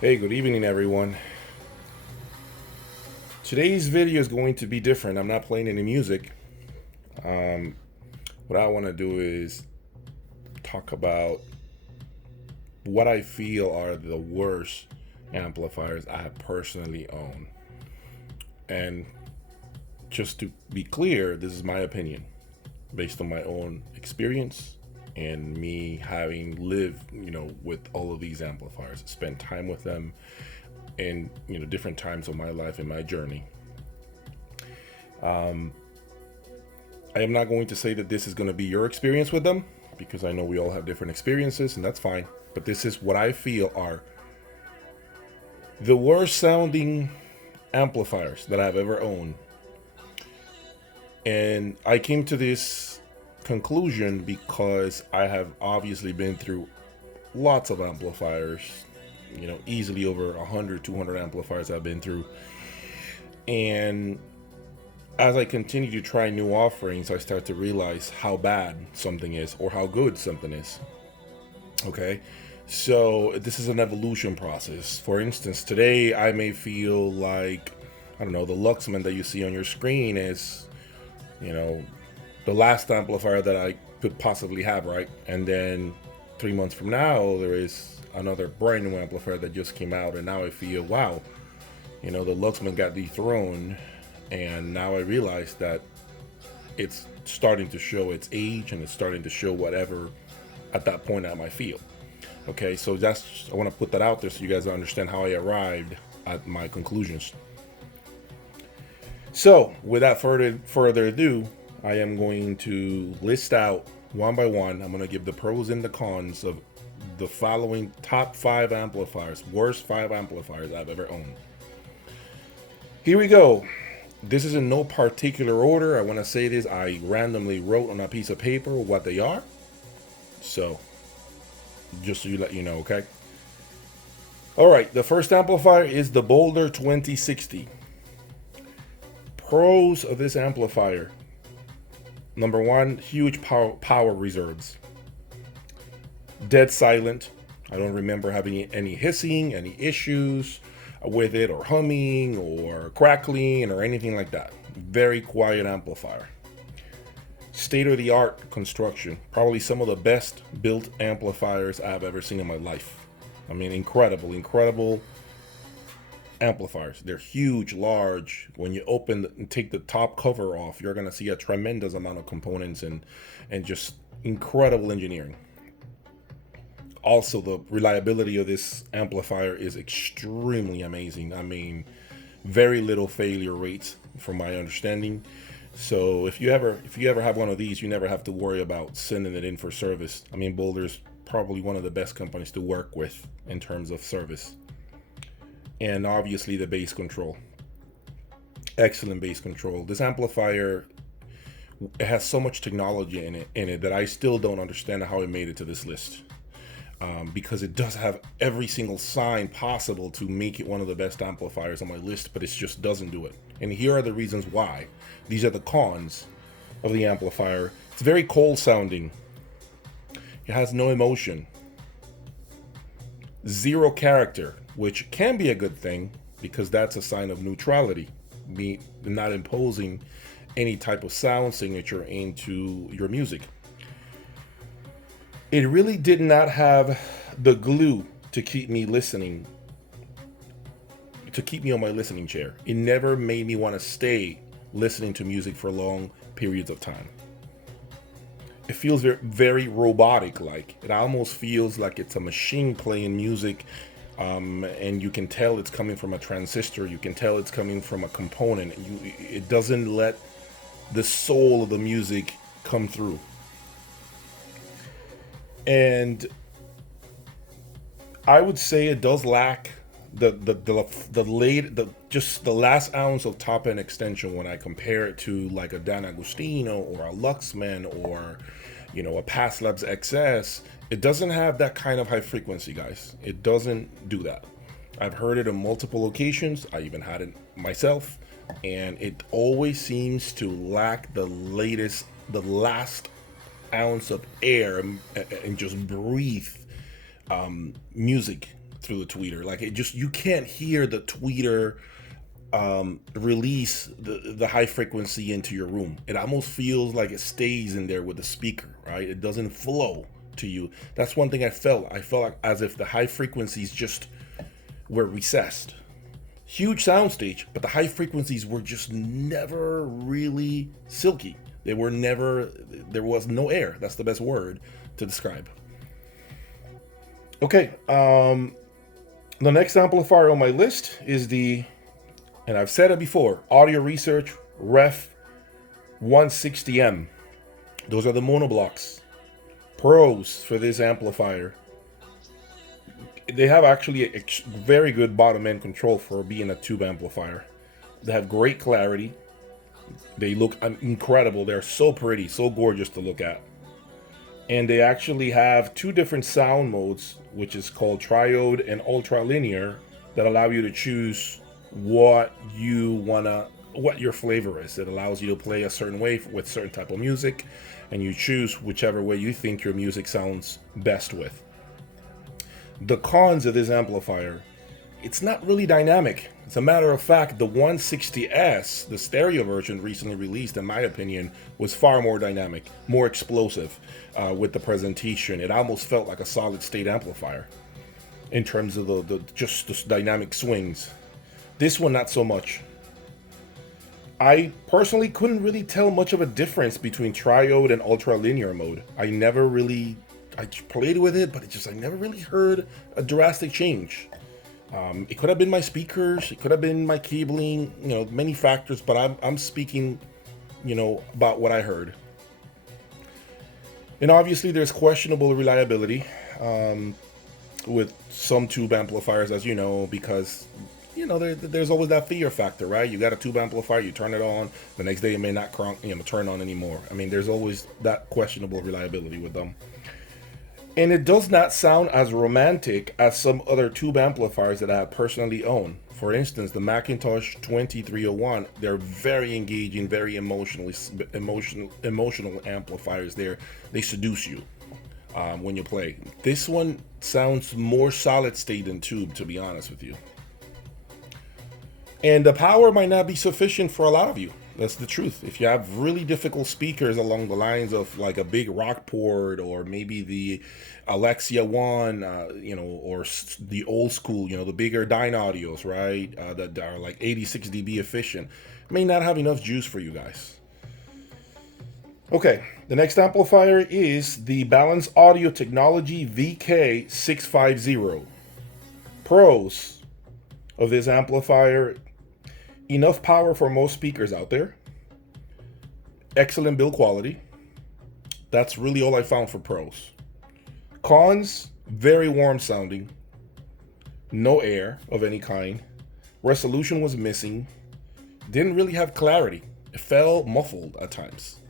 Hey, good evening, everyone. Today's video is going to be different. I'm not playing any music. Um, what I want to do is talk about what I feel are the worst amplifiers I have personally owned. And just to be clear, this is my opinion based on my own experience and me having lived, with all of these amplifiers, spent time with them in, different times of my life and my journey. I am not going to say that this is going to be your experience with them because I know we all have different experiences and that's fine. But this is what I feel are the worst sounding amplifiers that I've ever owned. And I came to this conclusion because I have obviously been through lots of amplifiers, easily over 100, 200 amplifiers I've been through. And as I continue to try new offerings, I start to realize how bad something is or how good something is. Okay, so this is an evolution process. For instance, today I may feel like, I don't know, the Luxman that you see on your screen is, the last amplifier that I could possibly have, right? And then 3 months from now, there is another brand new amplifier that just came out, and now I feel, wow, the Luxman got dethroned. And now I realize that it's starting to show its age and it's starting to show whatever at that point I might feel. Okay, so I want to put that out there so you guys understand how I arrived at my conclusions. So without further ado, I am going to list out one by one. I'm going to give the pros and the cons of the following top 5 amplifiers, worst 5 amplifiers I've ever owned. Here we go. This is in no particular order. I want to say this. I randomly wrote on a piece of paper what they are. So, just so you let you know, okay? All right, the first amplifier is the Boulder 2060. Pros of this amplifier. Number 1, huge power reserves. Dead silent. I don't remember having any hissing, any issues with it, or humming or crackling or anything like that. Very quiet amplifier. State-of-the-art construction. Probably some of the best built amplifiers I've ever seen in my life. I mean, incredible amplifiers. They're huge, large. When you open and take the top cover off, you're gonna see a tremendous amount of components and just incredible engineering. Also, the reliability of this amplifier is extremely amazing. I mean, very little failure rates from my understanding. So if you ever have one of these, you never have to worry about sending it in for service. I mean, Boulder's probably one of the best companies to work with in terms of service. And obviously the bass control. Excellent bass control. This amplifier, it has so much technology in it that I still don't understand how it made it to this list. Because it does have every single sign possible to make it one of the best amplifiers on my list, but it just doesn't do it. And here are the reasons why. These are the cons of the amplifier. It's very cold sounding. It has no emotion. Zero character, which can be a good thing because that's a sign of neutrality, me not imposing any type of sound signature into your music. It really did not have the glue to keep me listening, to keep me on my listening chair. It never made me want to stay listening to music for long periods of time. It feels very, very robotic like. It almost feels like it's a machine playing music, and you can tell it's coming from a transistor. You can tell it's coming from a component. It doesn't let the soul of the music come through. And I would say it does lack the just the last ounce of top end extension when I compare it to like a Dan Agostino or a Luxman or a Past Labs XS. It doesn't have that kind of high frequency, guys. It doesn't do that. I've heard it on multiple locations. I even had it myself, and it always seems to lack the last ounce of air and just breathe music through the tweeter. Like, it just, you can't hear the tweeter release the high frequency into your room. It almost feels like it stays in there with the speaker, right? It doesn't flow to you. That's one thing I felt like as if the high frequencies just were recessed. Huge soundstage, but the high frequencies were just never really silky. They were never, there was no air. That's the best word to describe. Okay, the next amplifier on my list is the, and I've said it before, Audio Research Ref 160M. Those are the monoblocks. Pros for this amplifier: they have actually a very good bottom end control for being a tube amplifier. They have great clarity. They look incredible. They're so pretty, so gorgeous to look at. And they actually have two different sound modes, which is called triode and ultra linear, that allow you to choose what your flavor is. It allows you to play a certain way with certain type of music, and you choose whichever way you think your music sounds best with. The cons of this amplifier: it's not really dynamic. As a matter of fact, the 160S, the stereo version recently released, in my opinion, was far more dynamic, more explosive with the presentation. It almost felt like a solid state amplifier in terms of the dynamic swings. This one, not so much. I personally couldn't really tell much of a difference between triode and ultra linear mode. I played with it, but I never really heard a drastic change. It could have been my speakers, it could have been my cabling, many factors, but I'm speaking, about what I heard. And obviously there's questionable reliability with some tube amplifiers, as you know, because there's always that fear factor, right? You got a tube amplifier, you turn it on, the next day it may not turn on anymore. I mean, there's always that questionable reliability with them. And it does not sound as romantic as some other tube amplifiers that I have personally owned. For instance, the Macintosh 2301, they're very engaging, very emotional amplifiers. They seduce you when you play. This one sounds more solid state than tube, to be honest with you. And the power might not be sufficient for a lot of you. That's the truth. If you have really difficult speakers along the lines of like a big Rockport, or maybe the Alexia 1, or the old school, the bigger Dynaudios, right, that are like 86 dB efficient, may not have enough juice for you guys. Okay, the next amplifier is the Balance Audio Technology VK650. Pros of this amplifier: enough power for most speakers out there. Excellent build quality. That's really all I found for pros. Cons: very warm sounding. No air of any kind. Resolution was missing. Didn't really have clarity. It felt muffled at times.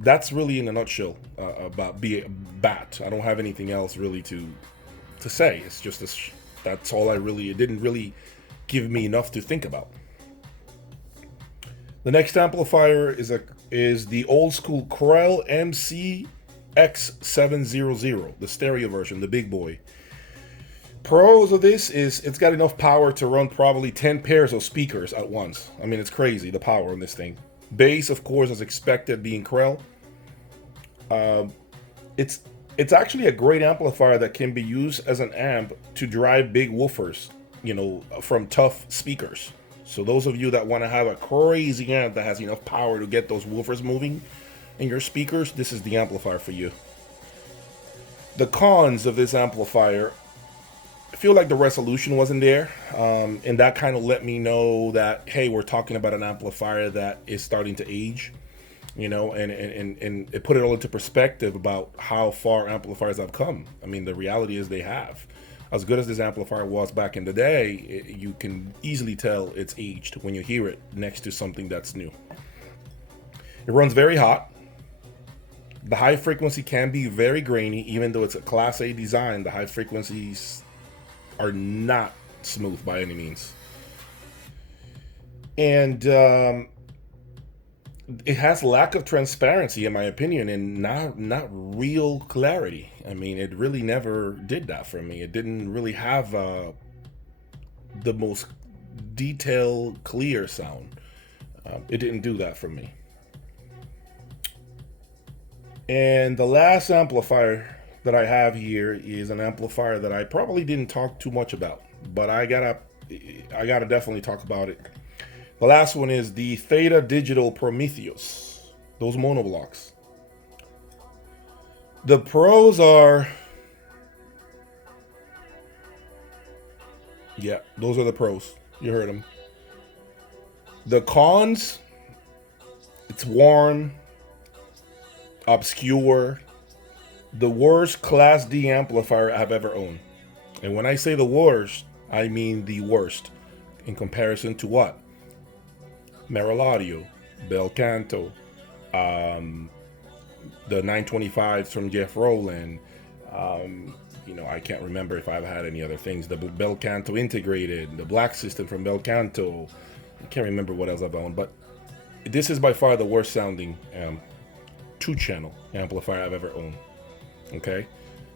That's really in a nutshell about BAT. I don't have anything else really to say. It's just that's all it didn't really give me enough to think about. The next amplifier is the old school Krell MCX-700, the stereo version, the big boy. Pros of this is it's got enough power to run probably 10 pairs of speakers at once. I mean, it's crazy, the power on this thing. Bass, of course, as expected, being Krell. It's actually a great amplifier that can be used as an amp to drive big woofers, from tough speakers. So those of you that want to have a crazy amp that has enough power to get those woofers moving in your speakers, this is the amplifier for you. The cons of this amplifier: I feel like the resolution wasn't there, and that kind of let me know that, hey, we're talking about an amplifier that is starting to age, and it put it all into perspective about how far amplifiers have come. I mean, the reality is they have. As good as this amplifier was back in the day, you can easily tell it's aged when you hear it next to something that's new. It runs very hot. The high frequency can be very grainy, even though it's a Class A design. The high frequencies are not smooth by any means. And it has lack of transparency, in my opinion, and not real clarity. I mean, it really never did that for me. It didn't really have the most detailed, clear sound. It didn't do that for me. And the last amplifier that I have here is an amplifier that I probably didn't talk too much about, but I gotta definitely talk about it. The last one is the Theta Digital Prometheus, those monoblocks. The pros are, yeah, those are the pros. You heard them. The cons, it's warm, obscure, the worst Class D amplifier I've ever owned. And when I say the worst, I mean the worst. In comparison to what? Merrill Audio, Bel Canto, the 925s from Jeff Rowland. I can't remember if I've had any other things. The Bel Canto Integrated, the Black System from Bel Canto. I can't remember what else I've owned, but this is by far the worst sounding two-channel amplifier I've ever owned. Okay,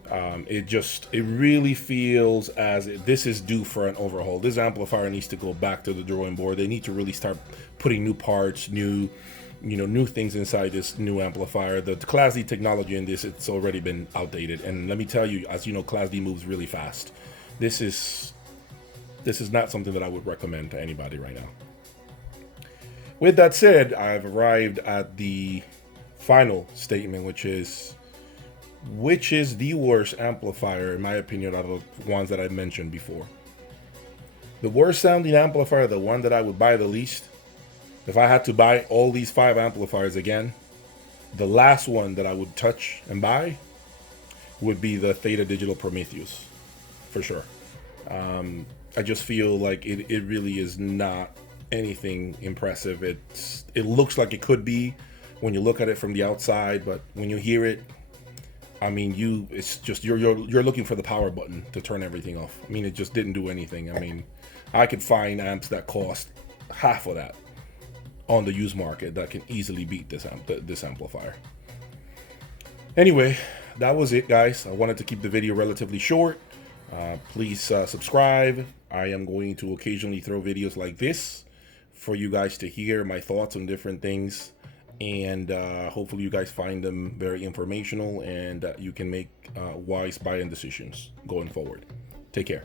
it really feels as if this is due for an overhaul. This amplifier needs to go back to the drawing board. They need to really start putting new parts, new things inside this new amplifier. The Class D technology in this, it's already been outdated. And let me tell you, as you know, Class D moves really fast. This is not something that I would recommend to anybody right now. With that said, I've arrived at the final statement, which is the worst amplifier, in my opinion, out of the ones that I've mentioned before. The worst sounding amplifier, the one that I would buy the least, if I had to buy all these 5 amplifiers again, the last one that I would touch and buy would be the Theta Digital Prometheus, for sure. I just feel like it really is not anything impressive. It looks like it could be when you look at it from the outside, but when you hear it, I mean, it's just you're looking for the power button to turn everything off. I mean, it just didn't do anything. I mean, I could find amps that cost half of that on the used market that can easily beat this amplifier. Anyway, that was it, guys. I wanted to keep the video relatively short. Please subscribe. I am going to occasionally throw videos like this for you guys to hear my thoughts on different things. And hopefully you guys find them very informational and you can make wise buying decisions going forward. Take care.